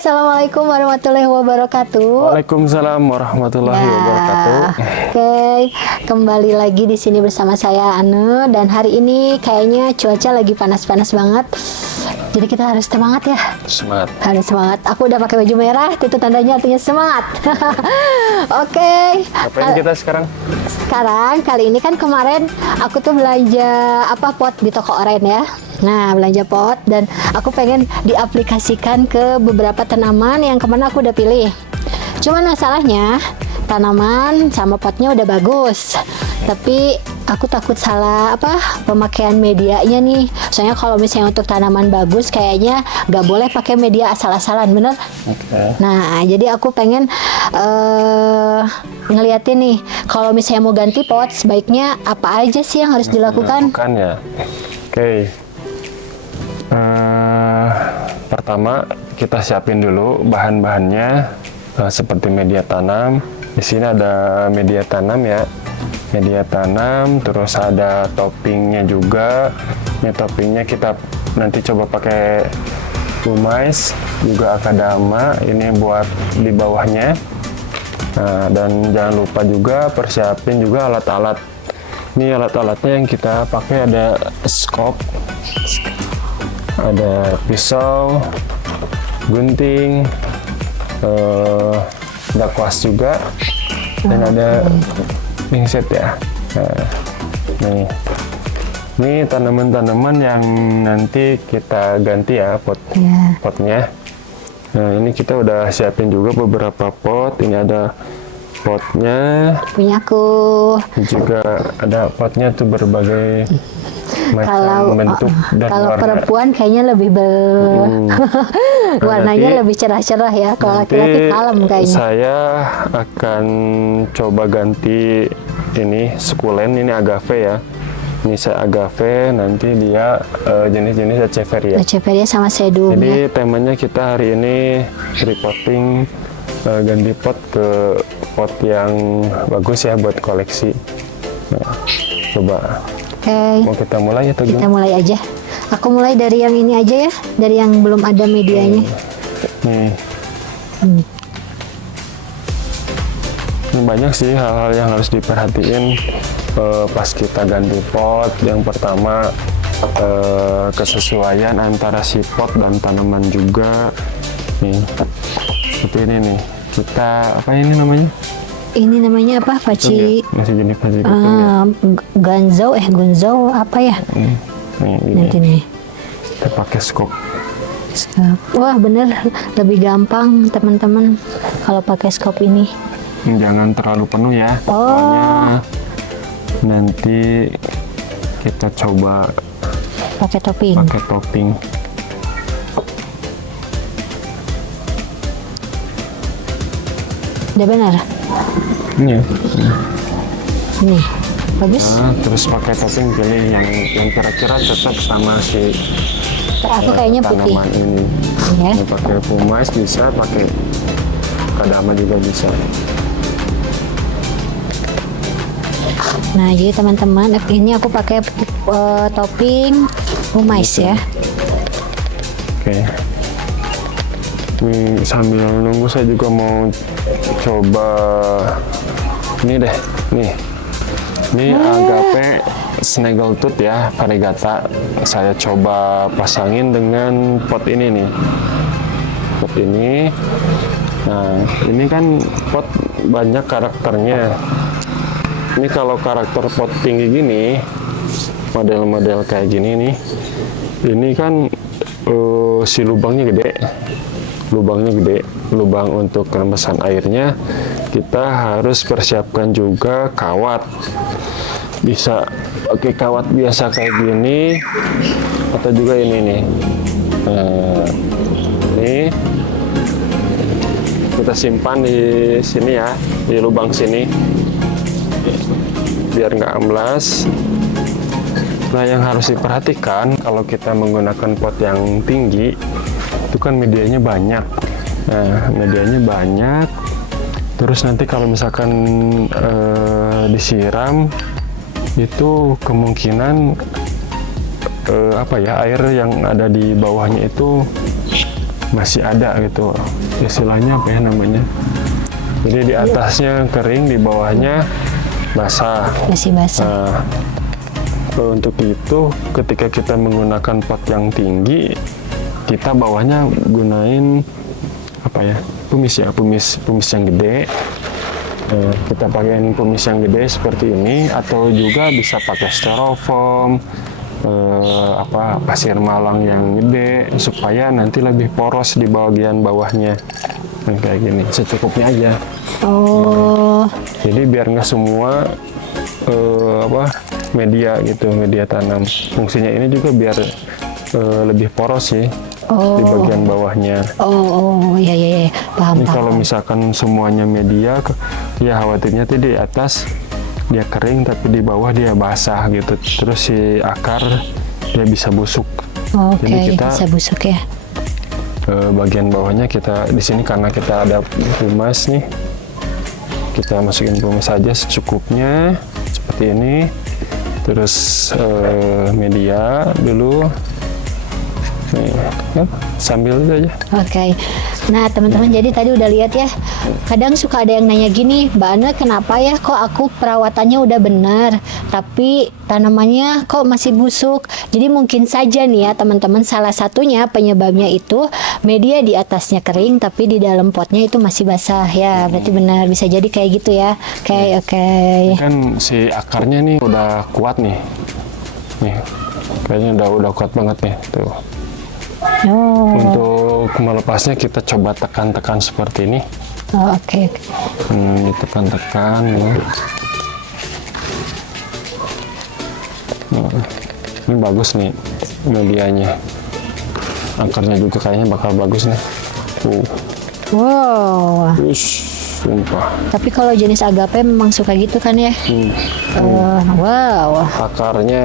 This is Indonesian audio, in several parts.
Assalamualaikum warahmatullahi wabarakatuh. Waalaikumsalam warahmatullahi wabarakatuh. Oke, kembali lagi di sini bersama saya Anu, dan hari ini kayaknya cuaca lagi panas-panas banget. Jadi kita harus semangat ya. Semangat. Harus semangat. Aku udah pakai baju merah, itu tandanya artinya semangat. Oke. Ngapain kita sekarang? Sekarang kali ini kan kemarin aku tuh belanja pot di toko Oren ya. Nah, belanja pot dan aku pengen diaplikasikan ke beberapa tanaman yang kemana aku udah pilih. Cuman masalahnya tanaman sama potnya udah bagus, tapi aku takut salah pemakaian medianya nih. Soalnya kalau misalnya untuk tanaman bagus kayaknya nggak boleh pakai media asal-asalan, bener? Okay. Nah, jadi aku pengen ngeliatin nih, kalau misalnya mau ganti pot, sebaiknya apa aja sih yang harus dilakukan? Ya. Oke. Pertama kita siapin dulu bahan-bahannya, seperti media tanam. Di sini ada media tanam ya, media tanam. Terus ada toppingnya juga. Ini toppingnya kita nanti coba pakai pumice, juga akadama. Ini buat di bawahnya. Nah, dan jangan lupa juga persiapin juga alat-alat. Ini alat-alatnya yang kita pakai ada scope, ada pisau, gunting, ada kuas juga, dan ada pinset ya. Nah, ini tanaman-tanaman yang nanti kita ganti ya potnya. Nah, ini kita udah siapin juga beberapa pot. Ini ada potnya, Punya aku. juga ada potnya tuh berbagai macam bentuk dan kalau warna. perempuan kayaknya lebih warnanya lebih cerah-cerah ya. Kalau laki-laki kalem kayaknya. Saya akan coba ganti ini sukulen, ini agave ya. Ini saya agave, nanti dia jenis-jenis echeveria. Echeveria sama sedum. Jadi temanya kita hari ini repotting, ganti pot ke pot yang bagus ya buat koleksi. Nah, coba. Oke. Mau kita mulai atau Kita gimana? mulai aja. Aku mulai dari yang ini aja ya, dari yang belum ada medianya. Nih. Ini banyak sih hal-hal yang harus diperhatiin pas kita ganti pot. Yang pertama kesesuaian antara si pot dan tanaman juga. Nih, seperti ini nih. Kita apa ini namanya? Ini namanya apa? Paci. Masih jenis paci kucing ya. Gunzo apa ya? Nih, gini. Nanti nih. Kita pakai scope. Wah, bener, lebih gampang teman-teman kalau pakai scope ini. Jangan terlalu penuh ya. Soalnya nanti kita coba Pakai topping. pakai topping. Udah benar? Ini ya. Nih, bagus. Nah, terus pakai topping pilih yang kira-kira cocok sama si Aku kayaknya putih. tanaman ini. Ya. Mau pakai pumice bisa, pakai kadama juga bisa. Nah, jadi teman-teman, ini aku pakai topping pumice ya. Oke. Ini sambil nunggu saya juga mau coba ini deh, nih. Ini agave snaggletooth ya, variegata. Saya coba pasangin dengan pot ini nih. Pot ini. Nah, ini kan pot banyak karakternya. Ini kalau karakter pot tinggi gini, model-model kayak gini nih, ini kan si lubangnya gede, lubang untuk rembesan airnya. Kita harus persiapkan juga kawat. Bisa pakai kawat biasa kayak gini, atau juga ini nih. Ini kita simpan di sini ya, di lubang sini, biar nggak amblas. Nah, yang harus diperhatikan kalau kita menggunakan pot yang tinggi, itu kan medianya banyak. Nah, medianya banyak. Terus nanti kalau misalkan disiram, itu kemungkinan air yang ada di bawahnya itu masih ada gitu, istilahnya apa ya namanya, jadi di atasnya kering, di bawahnya basah. Masih basah. Untuk itu ketika kita menggunakan pot yang tinggi, kita bawahnya gunain apa ya, pumis yang gede. Kita pakai pumis yang gede seperti ini, atau juga bisa pakai styrofoam, pasir malang yang gede, supaya nanti lebih poros di bagian bawahnya. Nah, kayak gini secukupnya aja. Jadi biar nggak semua media gitu, media tanam. Fungsinya ini juga biar lebih poros sih di bagian bawahnya. Ya, paham. Ini kalau misalkan semuanya media, ya khawatirnya tuh di atas dia kering tapi di bawah dia basah gitu, terus si akar dia bisa busuk. Jadi kita bisa busuk ya. Bagian bawahnya kita di sini karena kita ada pumas nih, kita masukin pumas saja secukupnya seperti ini. Terus media dulu. Nih, sambil itu aja. Nah teman-teman, jadi tadi udah lihat ya, kadang suka ada yang nanya gini, Mbak Ane, kenapa ya kok aku perawatannya udah benar tapi tanamannya kok masih busuk? Jadi mungkin saja nih ya teman-teman, salah satunya penyebabnya itu media di atasnya kering tapi di dalam potnya itu masih basah ya. Berarti benar, bisa jadi kayak gitu ya. Oke. Kan si akarnya nih udah kuat nih, kayaknya udah kuat banget nih tuh. Untuk melepasnya kita coba tekan-tekan seperti ini. Ditekan-tekan ya. Ini bagus nih medianya, akarnya juga kayaknya bakal bagus nih. Sumpah. Tapi kalau jenis agape memang suka gitu kan ya. Akarnya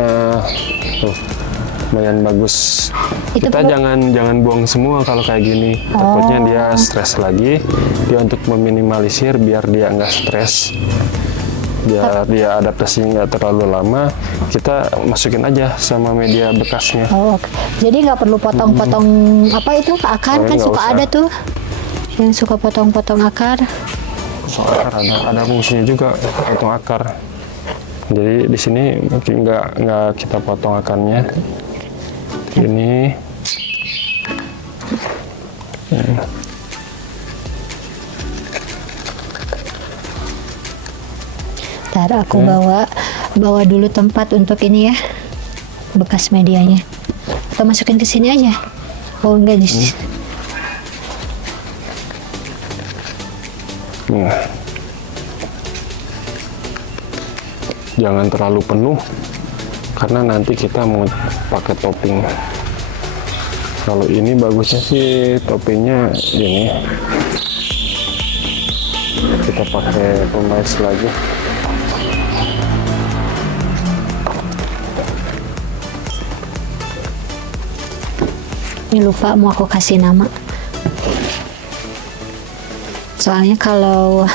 lumayan bagus. Kita jangan buang semua kalau kayak gini. Takutnya dia stres lagi. Dia untuk meminimalisir biar dia nggak stres, biar dia adaptasi nggak terlalu lama, kita masukin aja sama media bekasnya. Jadi nggak perlu potong-potong akar, kan suka usah. Ada tuh yang suka potong-potong akar. Akar ada fungsinya juga, potong akar. Jadi di sini mungkin nggak kita potong akarnya. Ini ntar aku bawa dulu tempat untuk ini ya, bekas medianya. Atau masukin ke sini aja. Enggak di sini. Jangan terlalu penuh karena nanti kita mau pakai topping. Kalau ini bagusnya sih toppingnya ini, kita pakai pemanis lagi. Ini lupa mau aku kasih nama. Soalnya kalau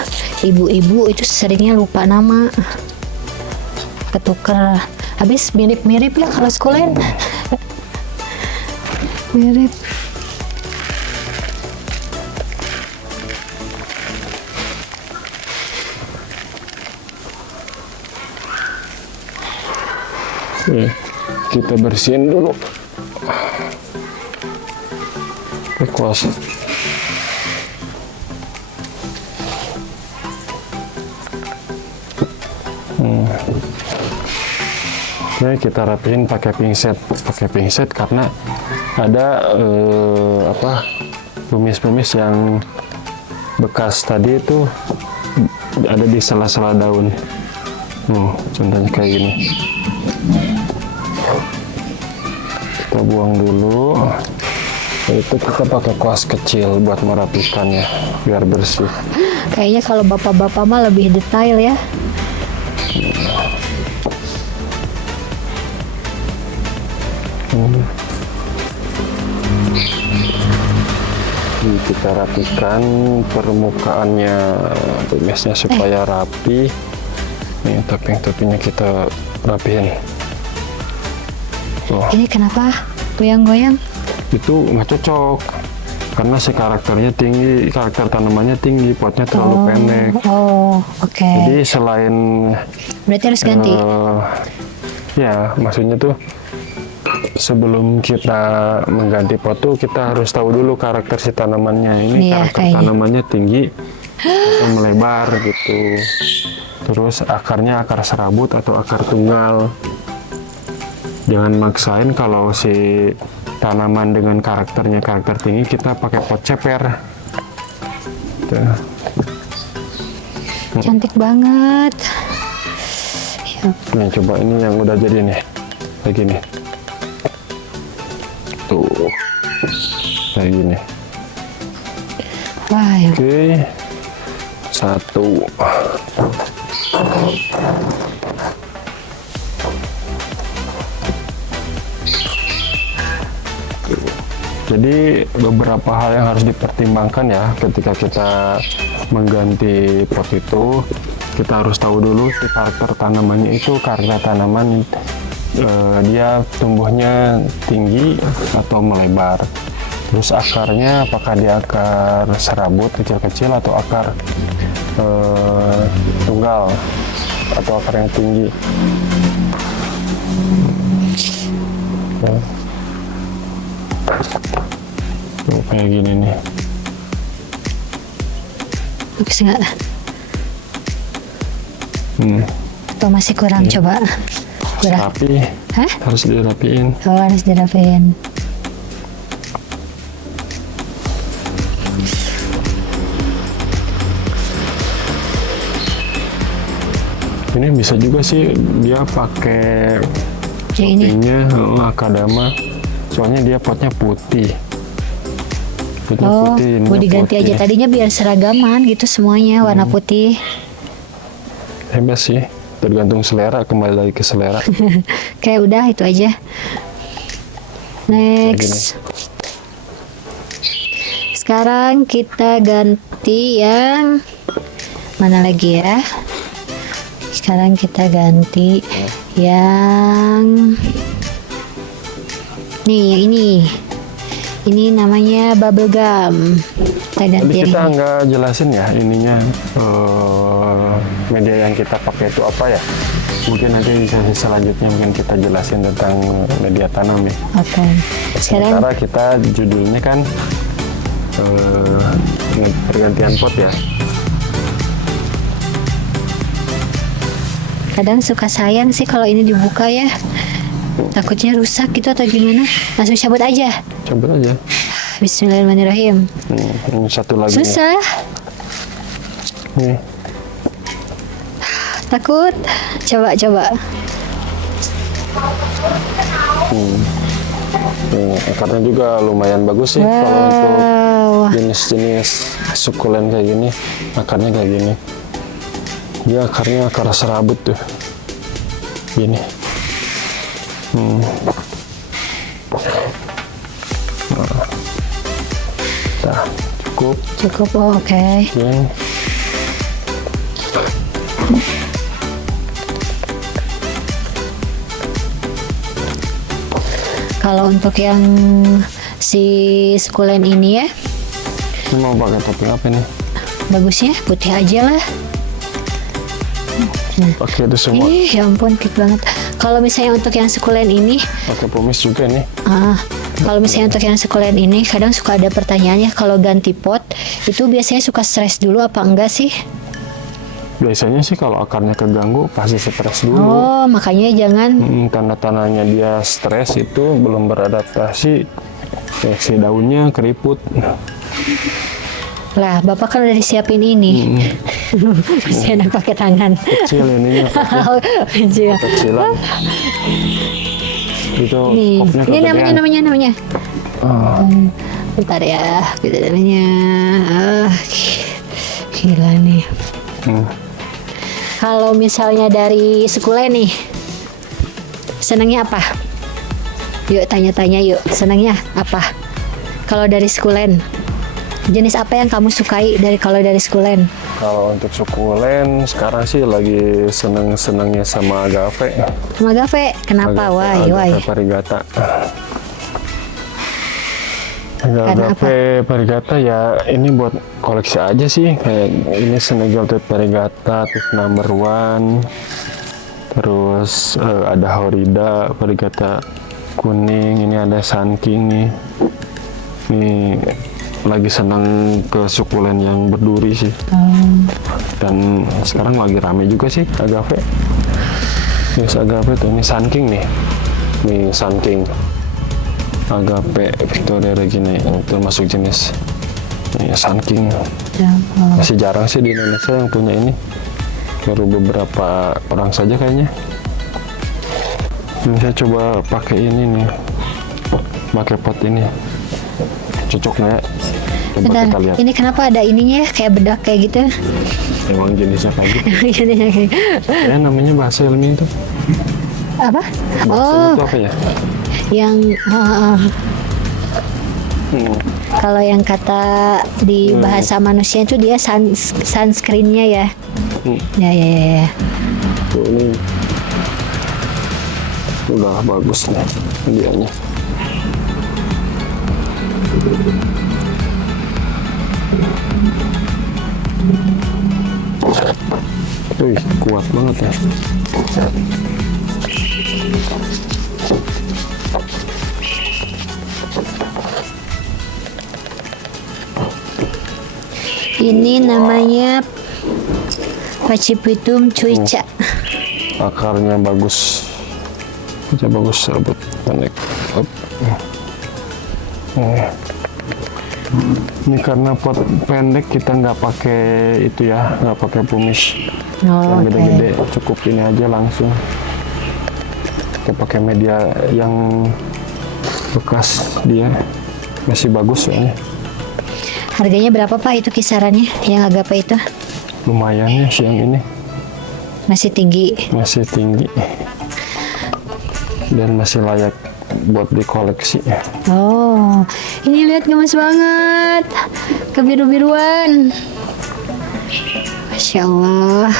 ibu-ibu itu seringnya lupa nama, ketuker. Habis mirip-mirip ya kalau sekolahan. Mirip. Kita bersihin dulu. Kuas. Oke, kita rapiin pakai pinset karena ada tumis-tumis yang bekas tadi itu ada di sela-sela daun. Contohnya kayak gini. Kita buang dulu. Itu kita pakai kuas kecil buat merapikannya biar bersih. Kayaknya kalau bapak-bapak mah lebih detail ya. Kita rapikan permukaannya tumisnya supaya rapi. Nih topping-toppingnya kita rapiin. Ini kenapa goyang-goyang? Itu nggak cocok. karena si karakternya tinggi, karakter tanamannya tinggi, potnya terlalu pendek. Oh, oke. Jadi selain Berarti harus ganti. ya maksudnya tuh sebelum kita mengganti pot tuh kita harus tahu dulu karakter si tanamannya. Ini Iya, karakter kayaknya. tanamannya tinggi atau melebar gitu. Terus akarnya akar serabut atau akar tunggal. Jangan maksain kalau si tanaman dengan karakternya karakter tinggi kita pakai pot ceper. Tuh. Cantik banget. Ya, Nih coba ini yang udah jadi nih, kayak gini. Tuh, kayak gini. wah, ya. Oke, satu. Jadi beberapa hal yang harus dipertimbangkan ya ketika kita mengganti pot itu. Kita harus tahu dulu si karakter tanamannya itu, karakter tanaman dia tumbuhnya tinggi atau melebar. Terus akarnya apakah dia akar serabut kecil-kecil atau akar tunggal atau akar yang tinggi. Ya. Tuh, kayak gini nih. Bagus nggak? Atau masih kurang? Coba. Kurang. Rapi, Hah? harus dirapiin. Oh, harus dirapiin. Ini bisa juga sih dia pakai Yang ini. toppingnya akadama, soalnya dia potnya putih. Potnya Oh, putih, mau ininya diganti putih. aja. Tadinya biar seragaman gitu semuanya warna putih. Hebat sih, tergantung selera, kembali lagi ke selera. Kayak udah itu aja. Next. Sekarang kita ganti yang mana lagi ya? Sekarang kita ganti yang nih, yang ini. Ini namanya bubble gum. Kita Tadi ganti kita yang nggak jelasin ya ininya media yang kita pakai itu apa ya? Mungkin nanti di sesi selanjutnya mungkin kita jelasin tentang media tanam ya. Oke. Sekarang Sementara kita judulnya kan pergantian pot ya. kadang suka sayang sih kalau ini dibuka ya. Takutnya rusak gitu atau gimana. Langsung cabut aja. Coba aja. Bismillahirrahmanirrahim. Ini satu lagi nih. Susah. Nih. Takut. Coba. Akarnya juga lumayan bagus sih kalau untuk Wow. jenis-jenis sukulen kayak gini. Akarnya kayak gini. Dia akarnya akar serabut tuh. Gini. Nah, cukup. Cukup, oh, oke. Oke. Kalau untuk yang si sukulen ini ya, Ini mau pakai topping apa nih? bagusnya putih aja lah. Pakai itu semua. Ih, ya ampun, cute banget. Kalau misalnya untuk yang sukulen ini, Pakai pumis juga nih. kalau misalnya untuk yang sukulen ini, kadang suka ada pertanyaannya kalau ganti pot, itu biasanya suka stres dulu apa enggak sih? Biasanya sih kalau akarnya keganggu pasti stres dulu. Oh, makanya jangan. Tanda-tandanya dia stres itu belum beradaptasi. Ya, si daunnya keriput. Lah, Bapak kan udah disiapin ini. Masih enak pakai tangan. Kecil ininya, Kecil. kecilan. Itu Nih, kopnya ini kegedean. namanya. Ah, Bentar ya, gitu namanya. Gila nih. Kalau misalnya dari sukulen nih, senangnya apa? Yuk tanya-tanya yuk, senangnya apa? Kalau dari sukulen, jenis apa yang kamu sukai kalau dari sukulen? Kalau untuk sukulen sekarang sih lagi seneng-senengnya sama agave. Sama agave, kenapa? Why? Agave variegata. Karena Agape Variegata ya ini buat koleksi aja sih, kayak ini Snaggletooth Variegata terus number one, terus ada Horrida Variegata kuning, ini ada Sun King nih. Ini lagi senang ke sukulen yang berduri sih. Dan sekarang lagi rame juga sih Agape. Yes, Agape tuh ini Sun King nih. Nih Sun King. Agape Victoria Regina yang termasuk jenis ini Sun King. Masih jarang sih di Indonesia yang punya ini. Baru beberapa orang saja kayaknya. Ini saya coba pakai ini nih. Pakai pot ini. Cocok nggak ya? Coba Bentar, kita lihat. ini kenapa ada ininya ya, kayak bedak kayak gitu? Emang jenisnya kayak gitu. Jadinya kayak- Ya namanya bahasa ilmiah itu. apa? Bahasa Oh, itu apa ya? yang Hmm. kalau yang kata di bahasa manusia itu dia sunscreennya ya. Ya. Tuh, ini udah bagus nih dianya. Wih, kuat banget ya. Ini namanya Pachypitum cuica. Akarnya bagus. Bisa bagus sabut pendek. Up. Ini karena pot pendek kita nggak pakai itu ya, nggak pakai pumish Oh, yang oke. gede-gede, cukup ini aja langsung. Kita pakai media yang bekas dia masih bagus soalnya. Harganya berapa Pak itu kisarannya yang Agape itu? Lumayan ya sih yang ini, Masih tinggi. masih tinggi dan masih layak buat dikoleksi. Oh, ini lihat gemes banget. Kebiru-biruan. Masya Allah.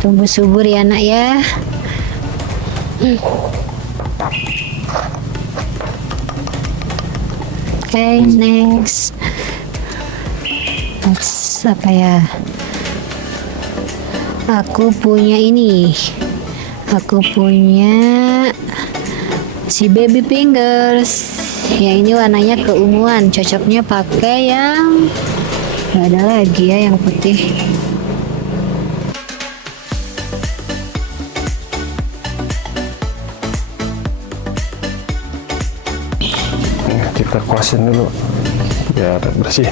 Tumbuh subur ya nak ya. Oke, next. Next apa ya? Aku punya ini. Aku punya si baby fingers. Ya ini warnanya keunguan, cocoknya pakai yang nggak ada lagi ya yang putih. Kita kuasin dulu biar bersih.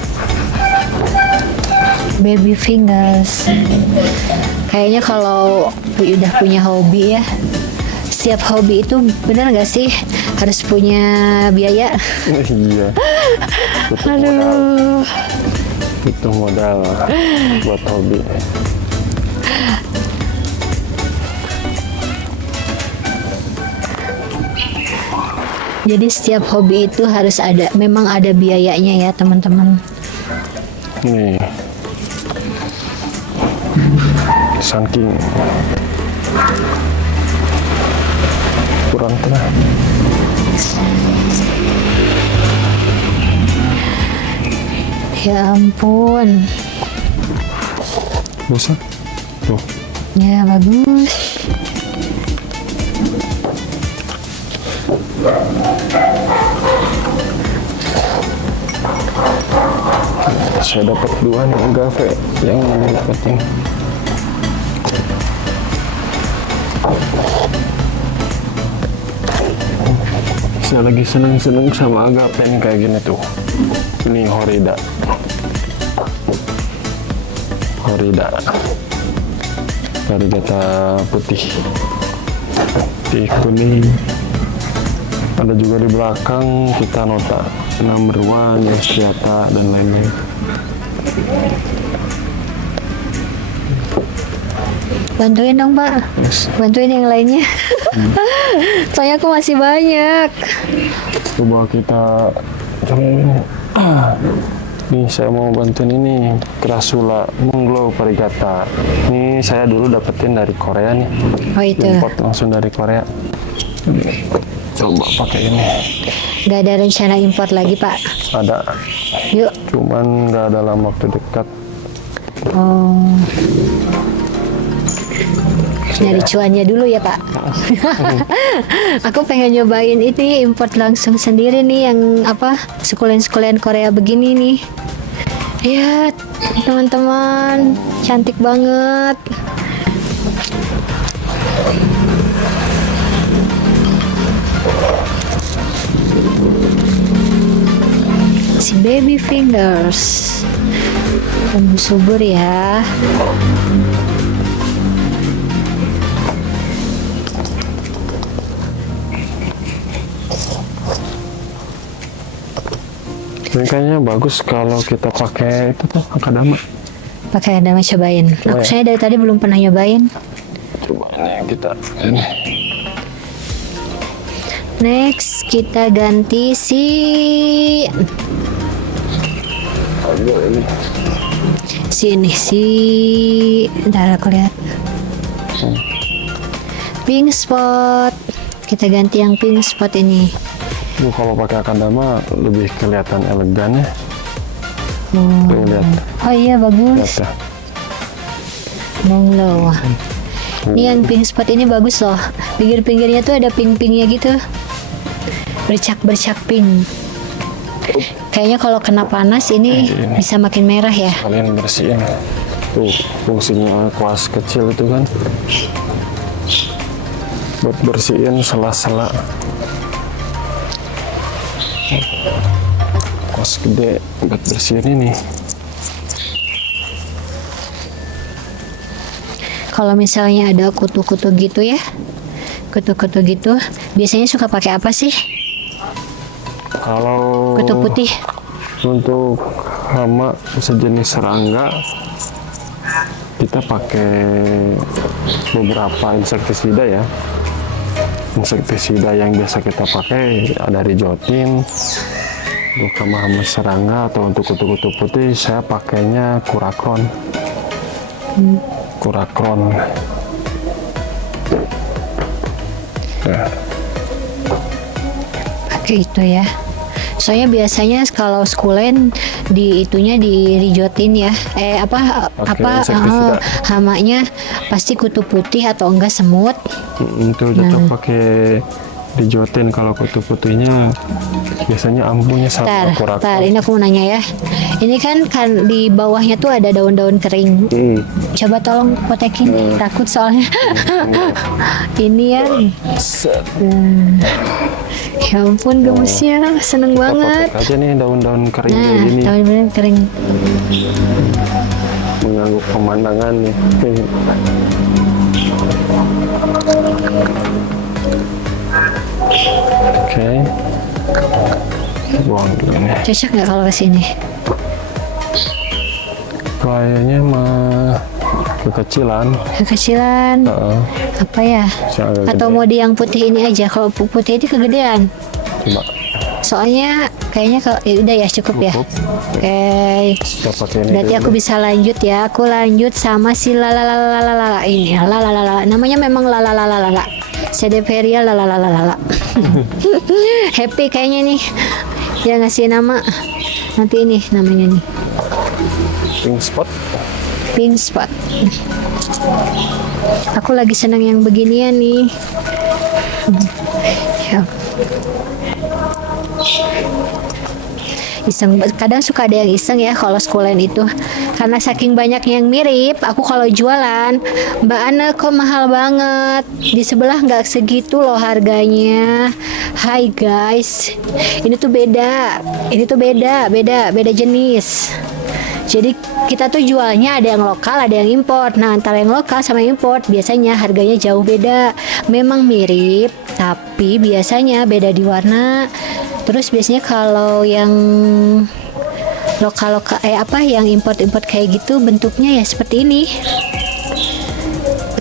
Baby fingers. Kayaknya kalau udah punya hobi ya, setiap hobi itu benar nggak sih harus punya biaya? Iya. Butuh modal. Aduh. Butuh modal buat hobi. Jadi setiap hobi itu harus ada, memang ada biayanya ya teman-teman. Nih. Sun King. Kurang tengah. Ya ampun. Bisa? Tuh. Ya bagus. Saya dapat dua nih Agape yang penting. Saya lagi seneng-seneng sama Agape nih kayak gini tuh. Ini Horrida. Horrida. Variegata putih. Putih kuning. Ada juga di belakang kita nota number one, Striata dan lain-lain. Bantuin dong Pak. Yes. Bantuin yang lainnya. Soalnya aku masih banyak. Coba kita coba ini. Nih saya mau bantuin ini Crassula Moonglow Varigata. Ini saya dulu dapetin dari Korea nih. Oh itu. Import langsung dari Korea. Coba pakai ini. Nggak ada rencana import lagi Pak? Ada, Yuk. cuman nggak dalam waktu dekat. Oh. Nyari cuannya dulu ya Pak. Aku pengen nyobain ini import langsung sendiri nih yang apa sekulen-sekulen Korea begini nih. Lihat teman-teman, cantik banget. Si baby fingers. Tumbuh subur ya. Ini kayaknya bagus kalau kita pakai itu tuh akadama. Pakai nama cobain. Aku saya dari tadi belum pernah nyobain. Coba ini kita ini. Next kita ganti si Ambil ini. ini si ntar aku lihat pink spot. Kita ganti yang pink spot ini. Kalau pakai akadama lebih kelihatan elegan ya. Tuh lihat. Oh iya Lihat bagus. ya. Moonglow. Ini yang pink spot ini bagus loh. Pinggir-pinggirnya tuh ada pink-pinknya gitu. Bercak-bercak pink. Kayaknya kalau kena panas ini bisa makin merah ya. Kalian bersihin. Tuh fungsinya kuas kecil itu kan. Buat bersihin sela-sela. Kuas gede buat bersihin ini. Kalau misalnya ada kutu-kutu gitu ya, kutu-kutu gitu, biasanya suka pakai apa sih? Kalau Kutu putih. untuk hama sejenis serangga, kita pakai beberapa insektisida ya. Insektisida yang biasa kita pakai ada Rijotin. Untuk hama-hama serangga atau untuk kutu-kutu putih saya pakainya Kurakron. Kurakron. Nah, Pakai itu ya. Soalnya biasanya kalau sekulen di itunya di rijotin ya. insektisida. Hamanya pasti kutu putih atau enggak semut. itu tetap pakai Rijotin. Kalau kutu putihnya biasanya ampuhnya sama Kurakron. Tar, ini aku mau nanya ya. Ini kan di bawahnya tuh ada daun-daun kering. Coba tolong potekin, takut soalnya. Ini ya. Ya ampun gemesnya, seneng Kita banget. potek aja nih daun-daun kering Nah, kayak gini, daun-daun kering. mengganggu pemandangan nih. Oke. Buang dulu nih. Cocok nggak kalau ke sini? Kayaknya mah kekecilan. Kekecilan. Apa ya? Bisa agak Atau gede. mau di yang putih ini aja? Kalau putih ini kegedean. Coba Soalnya kayaknya kalau ya udah ya cukup ya. Cukup. Oke. kita pakai ini Berarti dulu. aku bisa lanjut ya. Aku lanjut sama si lalalalala ini. Lalalalala. Namanya memang lalalalala. Sedeveria lalalalala. Happy kayaknya nih. Ya ngasih nama. Nanti ini namanya nih. Pink spot. Pink spot. Aku lagi senang yang beginian nih. Ya. Iseng, kadang suka ada yang iseng ya kalau sekulen itu, karena saking banyak yang mirip. Aku kalau jualan, Mbak Ana kok mahal banget, di sebelah nggak segitu loh harganya. Hai guys, ini tuh beda jenis. Jadi kita tuh jualnya ada yang lokal, ada yang impor. Nah, antara yang lokal sama impor biasanya harganya jauh beda. Memang mirip, tapi biasanya beda di warna. Terus biasanya kalau yang lokal yang import kayak gitu bentuknya ya seperti ini.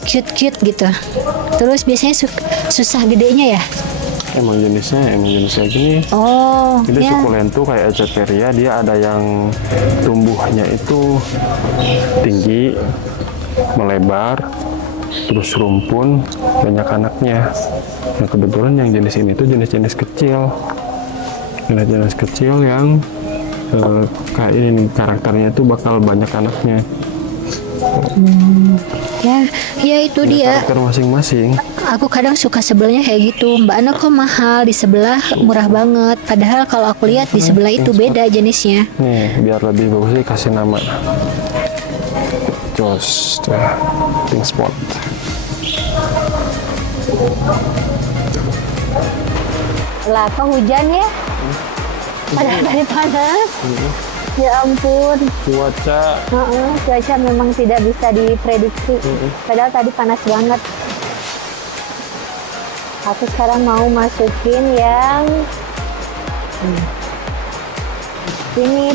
Cute gitu. Terus biasanya susah gedenya ya. emang jenisnya gini. Oh, Ini ya. sukulentu kayak Echeveria, dia ada yang tumbuhnya itu tinggi, melebar, terus rumpun, banyak anaknya. Nah kebetulan yang jenis ini tuh jenis-jenis kecil. Jenis-jenis kecil yang kayak ini nih, karakternya tuh bakal banyak anaknya. Ya, ya itu Punya dia. karakter masing-masing. Aku kadang suka sebelnya kayak gitu. Mbak Ana kok mahal, di sebelah murah banget. Padahal kalau aku lihat di sebelah itu beda jenisnya. Nih, biar lebih bagus sih kasih nama. Jos, pink spot. Lah, kok hujan ya? Padahal tadi panas. Ya ampun. Cuaca Cuaca memang tidak bisa diprediksi. Padahal tadi panas banget. Aku sekarang mau masukin yang ini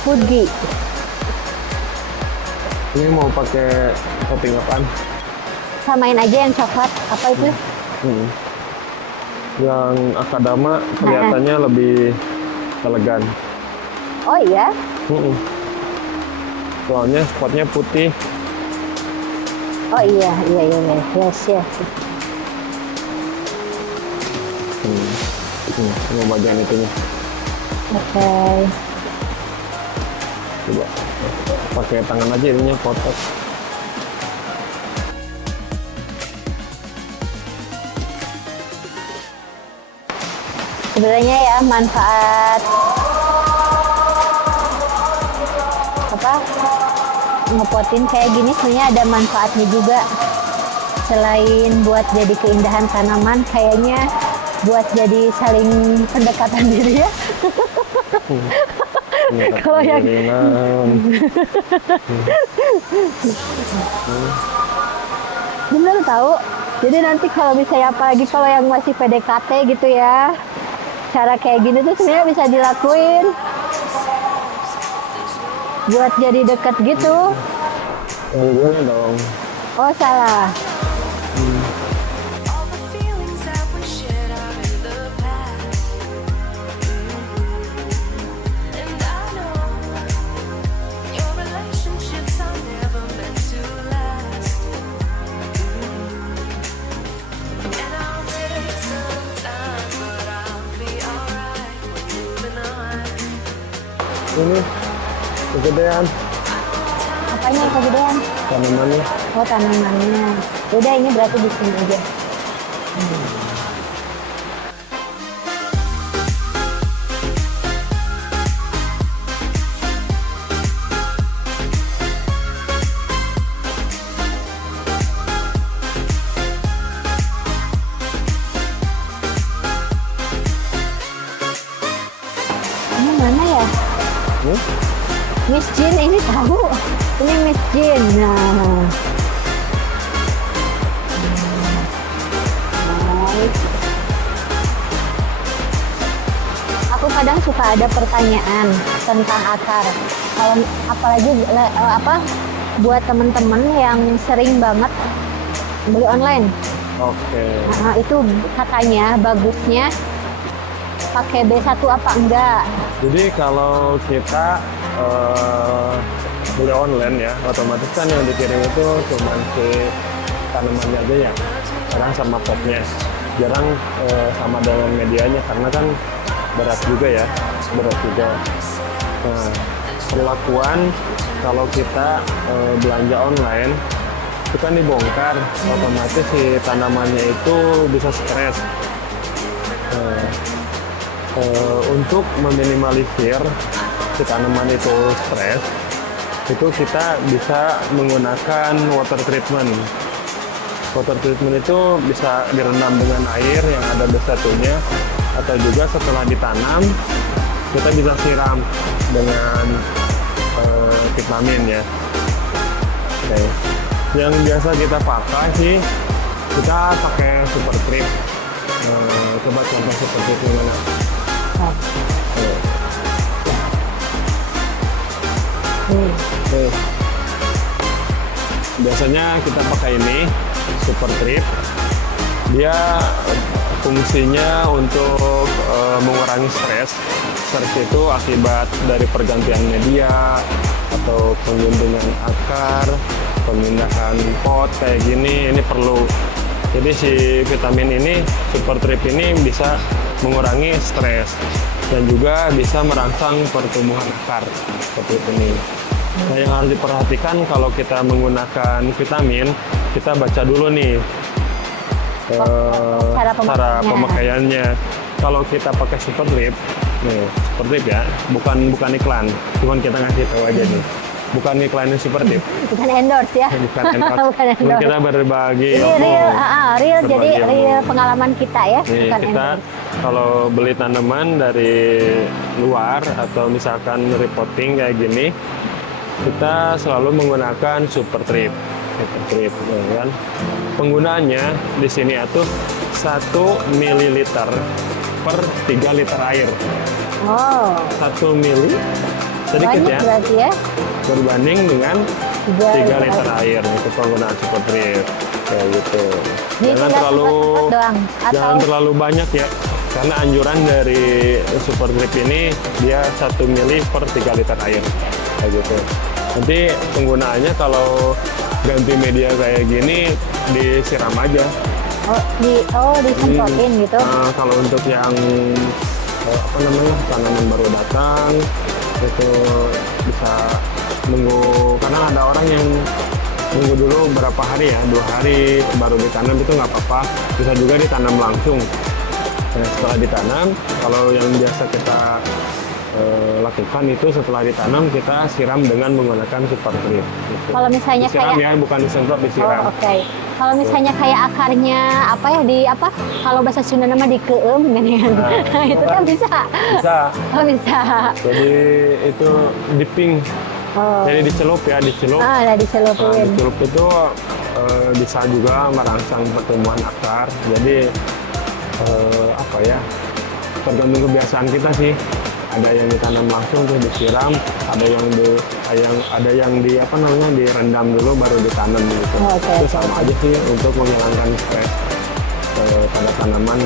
Fuji. ini mau pakai topping apaan? Samain aja yang coklat. Apa itu? Yang akadama kelihatannya lebih elegan. Oh iya. Soalnya spotnya putih. Oh iya. Yes. Ini bagian itunya. Oke. Coba pakai tangan aja ininya kotak. Sebenarnya ya manfaat apa ngepotin kayak gini sebenarnya ada manfaatnya juga. Selain buat jadi keindahan tanaman, kayaknya buat jadi saling pendekatan diri ya. Kalau yang bener tahu. Jadi nanti kalau misalnya apalagi kalau yang masih PDKT gitu ya, cara kayak gini tuh sebenarnya bisa dilakuin buat jadi deket gitu. yang gimana dong? Oh salah. All the feelings that we shared are in the past. And I know your relationships are never meant to last. And I'll take some time, but I'll be alright. We're moving on. Ini kegedean Apanya yang kegedean? tanamannya. Oh tanamannya. Udah ini berarti di sini aja. Ini mana ya? Miss Jin ini tahu. Ini Miss Jin. Nah. Baik. Aku kadang suka ada pertanyaan tentang akar. Kalau apalagi buat temen-temen yang sering banget beli online. Oke. Nah, itu katanya bagusnya pakai B1 apa enggak? Jadi kalau kita beli online ya, otomatis kan yang dikirim itu cuma si tanamannya aja ya, kadang sama potnya, jarang sama dengan medianya karena kan berat juga ya, Nah, perlakuan kalau kita belanja online itu kan dibongkar, otomatis si tanamannya itu bisa stres. Untuk meminimalisir si tanaman itu stres, itu kita bisa menggunakan water treatment. Water treatment itu bisa direndam dengan air yang ada B1-nya, atau juga setelah ditanam kita bisa siram dengan vitamin ya. Oke. Yang biasa kita pakai sih, kita pakai super trip. Coba contoh super trip gimana? Oke. Biasanya kita pakai ini super trip. Dia fungsinya untuk mengurangi stres. Stres itu akibat dari pergantian media atau pengguntingan akar, pemindahan pot kayak gini, ini perlu. Jadi si vitamin ini, Super Trip ini bisa mengurangi stres dan juga bisa merangsang pertumbuhan akar seperti ini. Nah, yang harus diperhatikan kalau kita menggunakan vitamin, kita baca dulu nih cara pemakaiannya. Kalau kita pakai Super Trip, nih Super Trip ya, bukan iklan, cuman kita ngasih tahu aja nih. Bukan iklannya Super Trip. Bukan endorse ya. Bukan endorse. Bukan endorse. Kita berbagi Ini ilmu. real jadi Berbagi ilmu. real pengalaman kita ya, Nih, bukan kita endorse. kalau beli tanaman dari luar atau misalkan repotting kayak gini, kita selalu menggunakan Super Trip. Super Trip, ya kan? Penggunaannya di sini itu 1 ml per 3 liter air. Oh, 1 mili sedikit banyak ya, berarti ya. berbanding dengan 3 3 liter air itu penggunaan Super Trip kayak gitu. Jadi Jangan tinggal terlalu semprot doang, atau jangan terlalu banyak ya, karena anjuran dari Super Trip ini dia 1 mili per 3 liter air kayak gitu. Nanti penggunaannya kalau ganti media kayak gini disiram aja. disemprotin gitu. Nah, kalau untuk yang apa namanya tanaman baru datang itu bisa nunggu, karena ada orang yang nunggu dulu berapa hari ya, 2 hari baru ditanam, itu nggak apa-apa, bisa juga ditanam langsung. Nah, setelah ditanam, kalau yang biasa kita lakukan itu setelah ditanam kita siram dengan menggunakan Super Trip gitu. Kalau misalnya Disiram kayak ya, bukan disemprot, disiram. Oh, oke. Kalau misalnya kayak akarnya apa ya di apa? Kalau bahasa Sunda nama dikeum kan ya. Nah, Itu kan bisa. Bisa. Oh, bisa. Jadi itu dipping. Oh. Jadi dicelup ya, dicelup. Ah, udah Nah, dicelupin. dicelup itu bisa juga merangsang pertumbuhan akar. Jadi apa ya? Tergantung kebiasaan kita sih. Ada yang ditanam langsung terus disiram, ada yang di apa namanya direndam dulu baru ditanam gitu. Oh, oke, Itu oke, sama aja sih untuk menghilangkan stres pada tanaman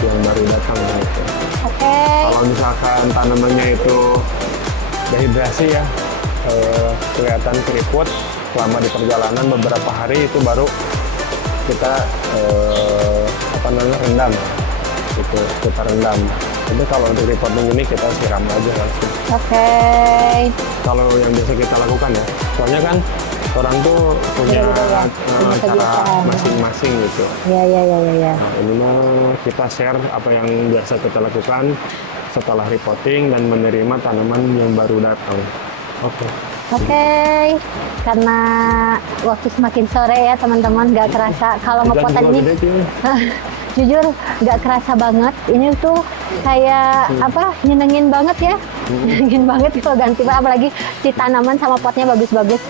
yang baru datang gitu. Oke. Kalau misalkan tanamannya itu dehidrasi ya, kelihatan keriput selama di perjalanan beberapa hari, itu baru kita apa namanya rendam, gitu, kita rendam. Jadi kalau untuk repotting ini kita siram aja langsung. Oke. Kalau yang biasa kita lakukan ya, soalnya kan orang tuh punya Beda-beda ya, punya cara kebiasaan. masing-masing gitu. Ya. Nah, ini mah kita share apa yang biasa kita lakukan setelah repotting dan menerima tanaman yang baru datang. Oke. Oke. Karena waktu semakin sore ya teman-teman, nggak kerasa kalau ngepotan ini. Jujur nggak kerasa banget, ini tuh kayak apa, nyenengin banget ya, nyenengin banget kalau ganti, apalagi si tanaman sama potnya bagus-bagus.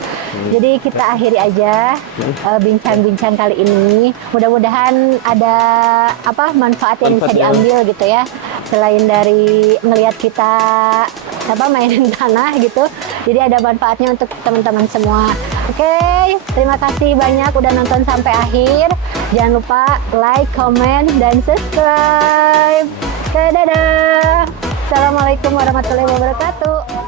Jadi kita akhiri aja bincang-bincang kali ini. Mudah-mudahan ada apa manfaat yang bisa Manfaatnya. diambil gitu ya, selain dari ngelihat kita apa mainin tanah gitu. Jadi ada manfaatnya untuk teman-teman semua. Oke, terima kasih banyak udah nonton sampai akhir. Jangan lupa like, comment, dan subscribe. Dadah. Assalamualaikum warahmatullahi wabarakatuh.